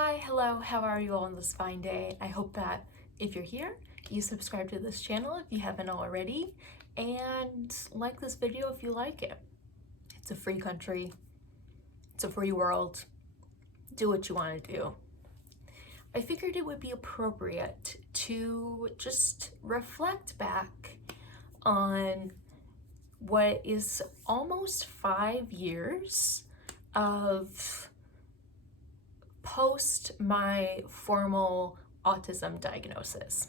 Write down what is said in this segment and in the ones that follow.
Hi, hello, how are you all on this fine day? I hope that if you're here, you subscribe to this channel if you haven't already, and like this video if you like it. It's a free country, it's a free world, do what you want to do. I figured it would be appropriate to just reflect back on what is almost 5 years of post my formal autism diagnosis.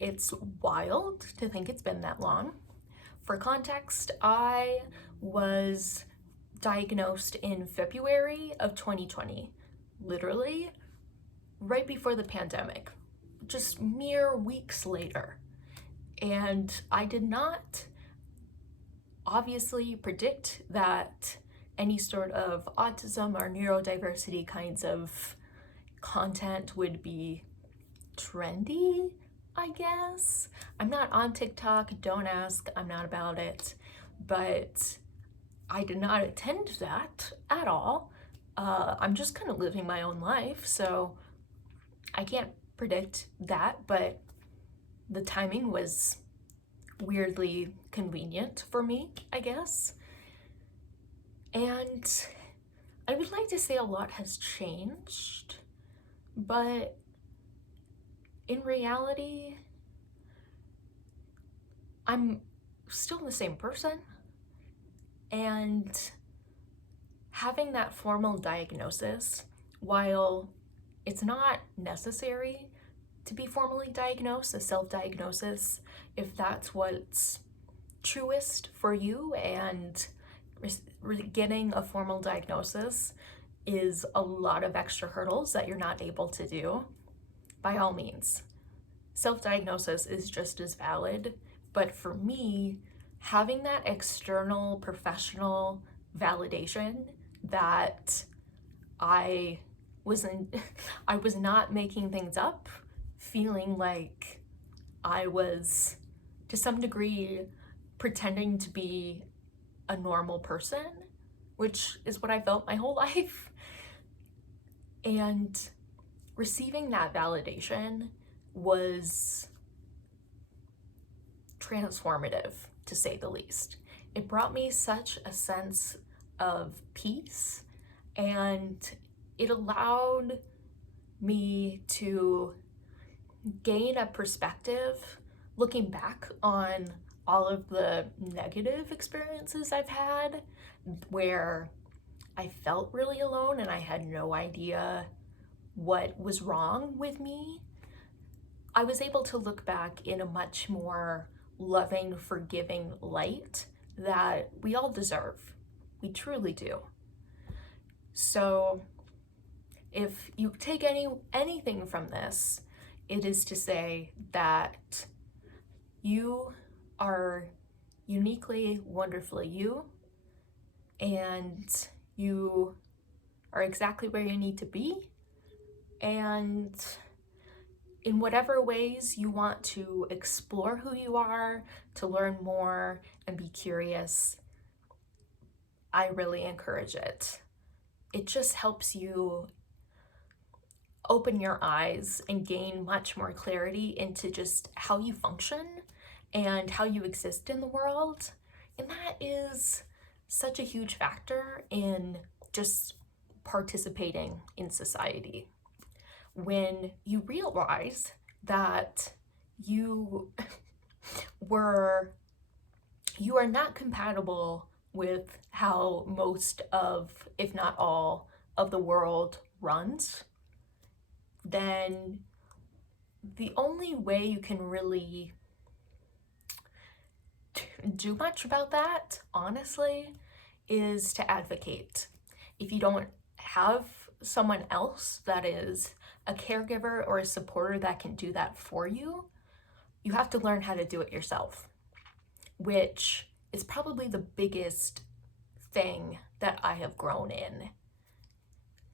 It's wild to think it's been that long. For context, I was diagnosed in February of 2020, literally right before the pandemic, just mere weeks later. And I did not obviously predict that any sort of autism or neurodiversity kinds of content would be trendy, I guess. I'm not on TikTok, don't ask, I'm not about it, but I did not attend that at all. I'm just kind of living my own life, so I can't predict that, but the timing was weirdly convenient for me, I guess. And I would like to say a lot has changed, but in reality, I'm still the same person. And having that formal diagnosis, while it's not necessary to be formally diagnosed, a self-diagnosis, if that's what's truest for you, and getting a formal diagnosis is a lot of extra hurdles that you're not able to do, by all means. Self-diagnosis is just as valid, but for me, having that external professional validation that I was not making things up, feeling like I was to some degree pretending to be a normal person, which is what I felt my whole life. And receiving that validation was transformative, to say the least. It brought me such a sense of peace, and it allowed me to gain a perspective looking back on all of the negative experiences I've had where I felt really alone and I had no idea what was wrong with me. I was able to look back in a much more loving, forgiving light that we all deserve. We truly do. So if you take anything from this, it is to say that you are uniquely, wonderfully you, and you are exactly where you need to be. And in whatever ways you want to explore who you are, to learn more and be curious, I really encourage it. It just helps you open your eyes and gain much more clarity into just how you function and how you exist in the world. And that is such a huge factor in just participating in society. When you realize that you are not compatible with how most of, if not all, of the world runs, then the only way you can really do much about that, honestly, is to advocate. If you don't have someone else that is a caregiver or a supporter that can do that for you, you have to learn how to do it yourself, which is probably the biggest thing that I have grown in.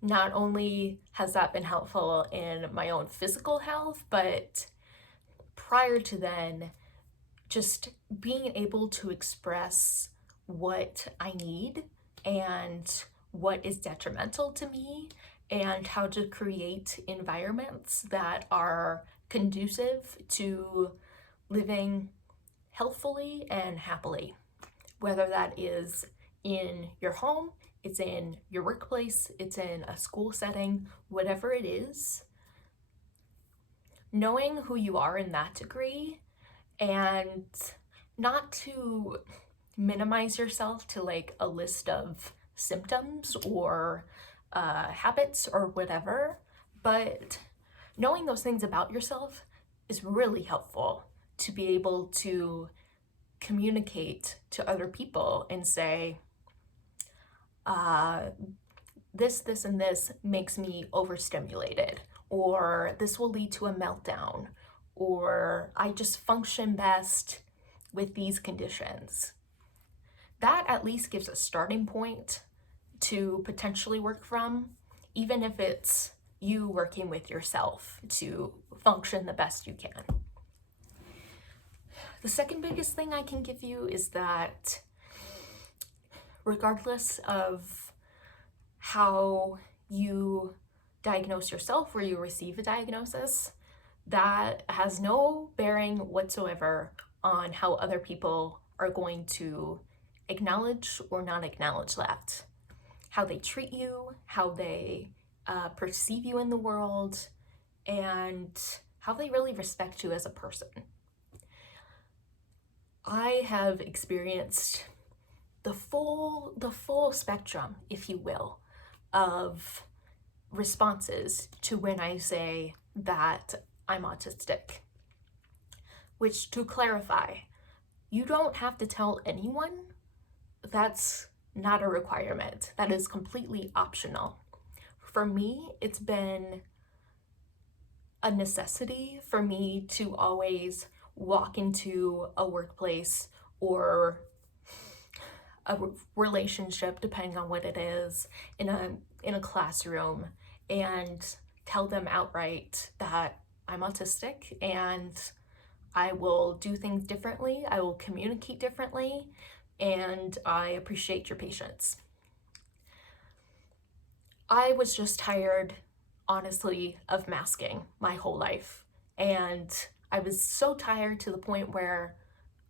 Not only has that been helpful in my own physical health, but prior to then, just being able to express what I need and what is detrimental to me and how to create environments that are conducive to living healthfully and happily, whether that is in your home, it's in your workplace, it's in a school setting, whatever it is. Knowing who you are in that degree, and not to minimize yourself to like a list of symptoms or habits or whatever, but knowing those things about yourself is really helpful to be able to communicate to other people and say, this, and this makes me overstimulated, or this will lead to a meltdown, or I just function best with these conditions. That at least gives a starting point to potentially work from, even if it's you working with yourself to function the best you can. The second biggest thing I can give you is that regardless of how you diagnose yourself or you receive a diagnosis, that has no bearing whatsoever on how other people are going to acknowledge or not acknowledge that. How they treat you, how they perceive you in the world, and how they really respect you as a person. I have experienced the full spectrum, if you will, of responses to when I say that I'm autistic. Which, to clarify, you don't have to tell anyone. That's not a requirement. That is completely optional. For me, it's been a necessity for me to always walk into a workplace or a relationship, depending on what it is, in a classroom, and tell them outright that I'm autistic and I will do things differently, I will communicate differently, and I appreciate your patience. I was just tired, honestly, of masking my whole life, and I was so tired to the point where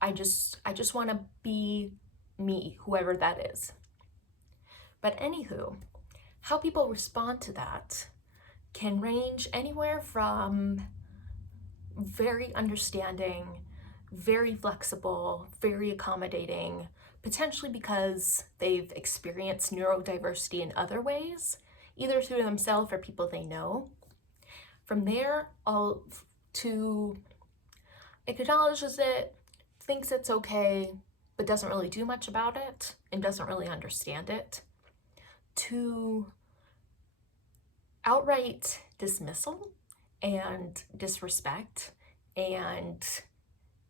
I just want to be me, whoever that is. But anywho, how people respond to that can range anywhere from very understanding, very flexible, very accommodating, potentially because they've experienced neurodiversity in other ways, either through themselves or people they know. From there, all to acknowledges it, thinks it's okay, but doesn't really do much about it and doesn't really understand it, to outright dismissal and disrespect and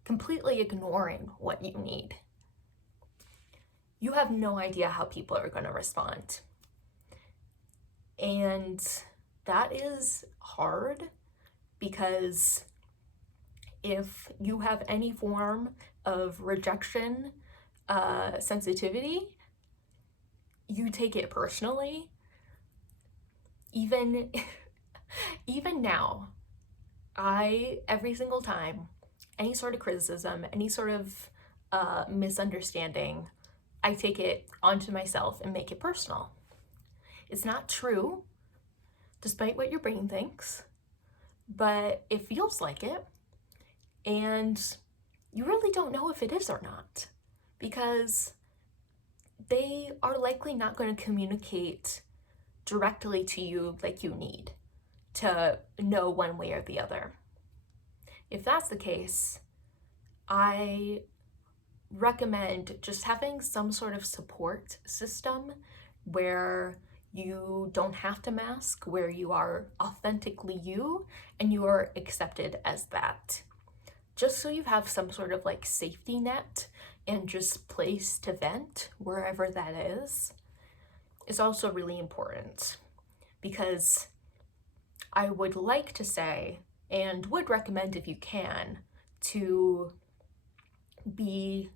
completely ignoring what you need. You have no idea how people are going to respond. And that is hard, because if you have any form of rejection sensitivity, you take it personally. Even now, every single time, any sort of criticism, any sort of misunderstanding, I take it onto myself and make it personal. It's not true, despite what your brain thinks, but it feels like it, and you really don't know if it is or not, because they are likely not going to communicate directly to you like you need to know one way or the other. If that's the case, I recommend just having some sort of support system where you don't have to mask, where you are authentically you and you are accepted as that. Just so you have some sort of like safety net and just place to vent wherever that is also really important, because I would like to say, and would recommend if you can, to be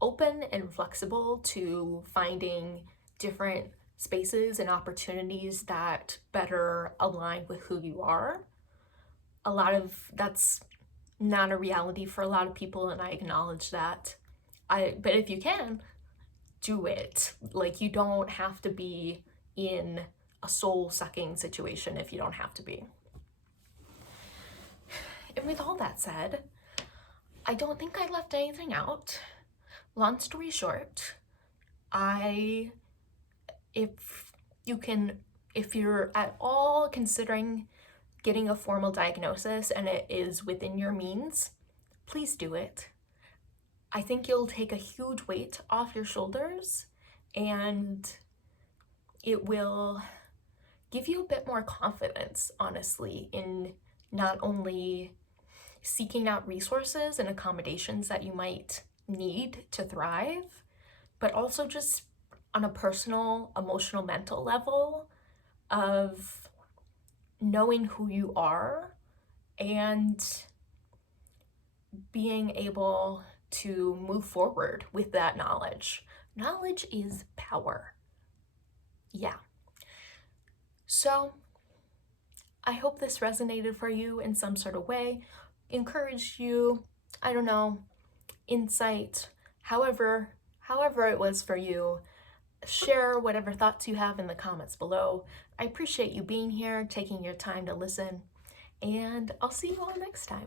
open and flexible to finding different spaces and opportunities that better align with who you are. A lot of that's not a reality for a lot of people, and I acknowledge that. But if you can, do it. Like, you don't have to be in a soul-sucking situation if you don't have to be. And with all that said, I don't think I left anything out. Long story short, if you're at all considering getting a formal diagnosis and it is within your means, please do it. I think you'll take a huge weight off your shoulders, and it will give you a bit more confidence, honestly, in not only seeking out resources and accommodations that you might need to thrive, but also just on a personal, emotional, mental level of knowing who you are and being able to move forward with that knowledge. Knowledge is power. Yeah. So I hope this resonated for you in some sort of way, encouraged you, I don't know, insight, however it was for you. Share whatever thoughts you have in the comments below. I appreciate you being here, taking your time to listen, and I'll see you all next time.